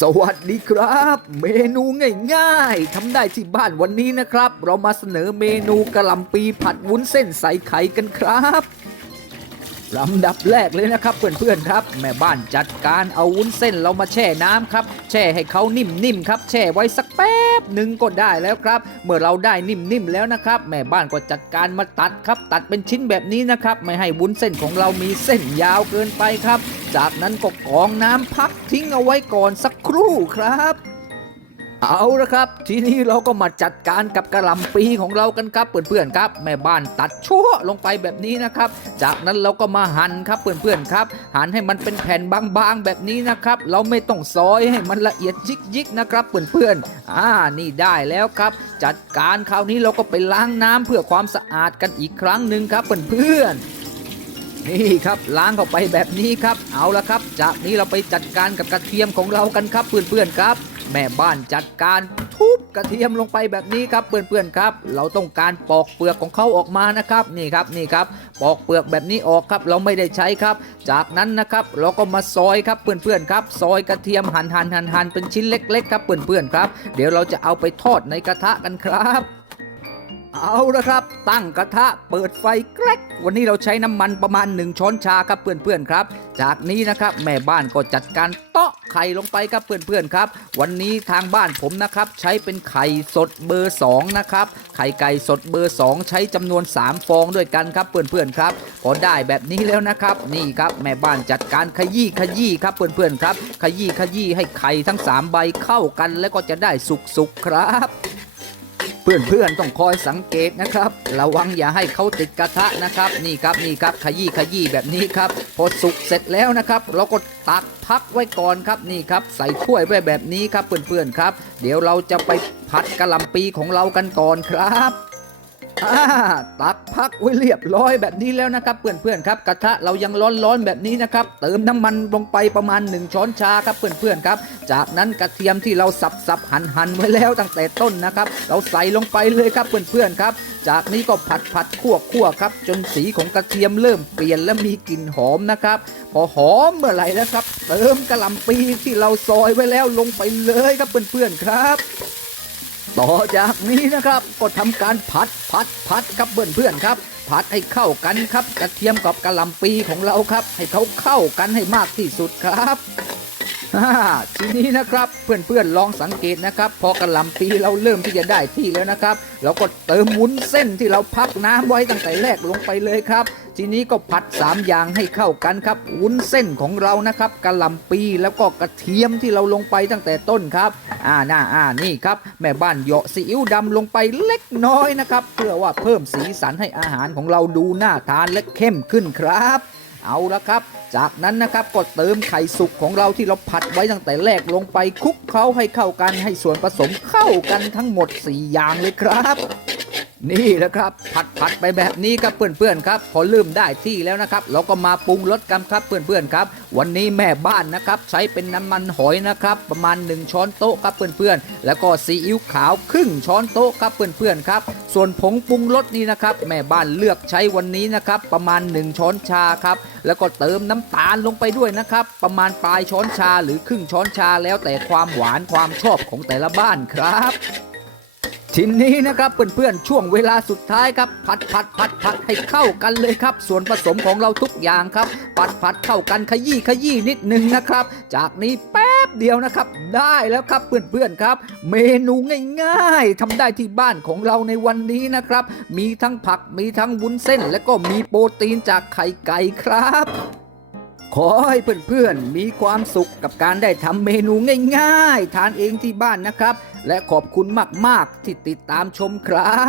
สวัสดีครับ เมนูง่ายๆทำได้ที่บ้านวันนี้นะครับ เรามาเสนอเมนูกะหล่ำปีผัดวุ้นเส้นใส่ไข่กันครับ ลำดับแรกเลยนะครับเพื่อนๆครับ แม่บ้านจัดการเอาวุ้นเส้นเรามาแช่น้ำครับแช่ให้เขานิ่มๆครับแช่ไว้สักแป๊บหนึ่งก็ได้แล้วครับ เมื่อเราได้นิ่มๆแล้วนะครับ แม่บ้านก็จัดการมาตัดครับ ตัดเป็นชิ้นแบบนี้นะครับ ไม่ให้วุ้นเส้นของเรามีเส้นยาวเกินไปครับ จากนั้นก็กรองน้ำพักทิ้งเอาไว้ก่อนสักครู่ครับ เอาละครับ ทีนี้เราก็มาจัดการกับกระหลำปีของเรากันครับเพื่อนๆครับ แม่บ้านตัดชั่วลงไปแบบนี้นะครับ จากนั้นเราก็มาหั่นครับเพื่อนๆครับ หั่นให้มันเป็นแผ่นบางๆแบบนี้นะครับ เราไม่ต้องซอยให้มันละเอียดยิกๆนะครับเพื่อนๆอ่านี่ได้แล้วครับ จัดการคราวนี้เราก็ไปล้างน้ำเพื่อความสะอาดกันอีกครั้งหนึ่งครับเพื่อนๆนี่ครับล้างเข้าไปแบบนี้ครับ เอาละครับ จากนี้เราไปจัดการกับกระเทียมของเรากันครับเพื่อนๆครับ แม่บ้านจัดการทุบกระเทียมลงไปแบบนี้ครับเพื่อนๆครับ เราต้องการปอกเปลือกของเขาออกมานะครับนี่ครับนี่ครับปอกเปลือกแบบนี้ออกครับ เราไม่ได้ใช้ครับ จากนั้นนะครับเราก็มาซอยครับเพื่อนๆครับซอยกระเทียมหั่นหั่นหั่นหั่นเป็นชิ้นเล็ก ๆ ครับเพื่อนๆครับ เดี๋ยวเราจะเอาไปทอดในกระทะกันครับเอาละครับ ตั้งกระทะเปิดไฟแกรกวันนี้เราใช้น้ำมันประมาณ 1 ช้อนชาครับเพื่อนๆครับ จากนี้นะครับแม่บ้านก็จัดการเตาะ ไข่ลงไปครับเพื่อนๆครับ วันนี้ทางบ้านผมนะครับใช้เป็นไข่สดเบอร์ 2 นะครับ ไข่ไก่สดเบอร์ 2 ใช้จำนวน 3 ฟองด้วยกันครับเพื่อนๆครับพอได้แบบนี้แล้วนะครับ นี่ครับแม่บ้านจัดการขยี้ขยี้ครับเพื่อนๆครับ ขยี้ขยี้ให้ไข่ทั้ง 3 ใบเข้ากัน แล้วก็จะได้สุกๆครับ เพื่อนๆต้องคอยสังเกตนะครับ ระวังอย่าให้เขาติดกระทะนะครับ นี่ครับนี่ครับขยี้ขยี้แบบนี้ครับ พอสุกเสร็จแล้วนะครับ เราก็ตักพักไว้ก่อนครับนี่ครับใส่ถ้วยไว้แบบนี้ครับเพื่อนๆครับ เดี๋ยวเราจะไปผัดกะหล่ำปีของเรากันก่อนครับ ตักพักไว้เรียบร้อยแบบนี้แล้วนะครับ เพื่อนๆครับกระทะเรายังร้อนๆแบบนี้นะครับเติมน้ำมันลงไปประมาณ 1 ช้อนชาครับเพื่อนๆครับ จากนั้นกระเทียมที่เราสับสับหั่นหั่นไว้แล้วตั้งแต่ต้นนะครับ เราใส่ลงไปเลยครับเพื่อนๆครับจากนี้ก็ผัดผัดคั่วคั่วครับ จนสีของกระเทียมเริ่มเปลี่ยนและมีกลิ่นหอมนะครับ พอหอมเมื่อไหร่แล้วครับ เติมกระหล่ำปีที่เราซอยไว้แล้วลงไปเลยครับเพื่อนๆครับ ต่อจากนี้นะครับก็ทำการผัดผัดผัดครับเพื่อนเพื่อนครับ ผัดให้เข้ากันครับกระเทียมกับกระหล่ำปีของเราครับ ให้เขาเข้ากันให้มากที่สุดครับอ่าทีนี้นะครับเพื่อนๆลองสังเกตนะครับ พอกระลำปีเราเริ่มที่จะได้ที่แล้วนะครับ เราก็เติมวุ้นเส้นที่เราพักน้ำไว้ตั้งแต่แรกลงไปเลยครับ ทีนี้ก็ผัด 3 อย่างให้เข้ากันครับวุ้นเส้นของเรานะครับกะหล่ำปีแล้วก็กระเทียมที่เราลงไปตั้งแต่ต้นครับ อ่าน่าอ่านี่ครับ แม่บ้านเหยาะซีอิ๊วดำลงไปเล็กน้อยนะครับ เพื่อว่าเพิ่มสีสันให้อาหารของเราดูน่าทานและเข้มขึ้นครับ เอาละครับจากนั้นนะครับก็เติมไข่สุกของเราที่เราผัดไว้ตั้งแต่แรกลงไปคลุกเคล้าให้เข้ากันให้ส่วนผสมเข้ากันทั้งหมด 4 อย่างเลยครับ นี่แหละครับ ผัดผัดไปแบบนี้ครับเพื่อนๆครับ พอเริ่มได้ที่แล้วนะครับ เราก็มาปรุงรสกันครับเพื่อนๆครับ วันนี้แม่บ้านนะครับ ใช้เป็นน้ำมันหอยนะครับ ประมาณ 1 ช้อนโต๊ะครับเพื่อนๆแล้วก็ซีอิ๊วขาวครึ่งช้อนโต๊ะครับเพื่อนๆครับ ส่วนผงปรุงรสนี่นะครับ แม่บ้านเลือกใช้วันนี้นะครับ ประมาณ 1 ช้อนชาครับแล้วก็เติมน้ำตาลลงไปด้วยนะครับ ประมาณปลายช้อนชาหรือครึ่งช้อนชาแล้วแต่ความหวานความชอบของแต่ละบ้านครับ ทีนี้นะครับเพื่อนๆช่วงเวลาสุดท้ายครับผัดผัดผัดผัดให้เข้ากันเลยครับ ส่วนผสมของเราทุกอย่างครับ ผัดผัดเข้ากันขยี้ขยี้นิดนึงนะครับ จากนี้แป๊บเดียวนะครับ ได้แล้วครับเพื่อนๆครับ เมนูง่ายๆทำได้ที่บ้านของเราในวันนี้นะครับ มีทั้งผักมีทั้งวุ้นเส้น และก็มีโปรตีนจากไข่ไก่ครับขอให้เพื่อนๆ มีความสุขกับการได้ทำเมนูง่ายๆ ทานเองที่บ้านนะครับ และขอบคุณมาก ๆ ที่ติดตามชมครับ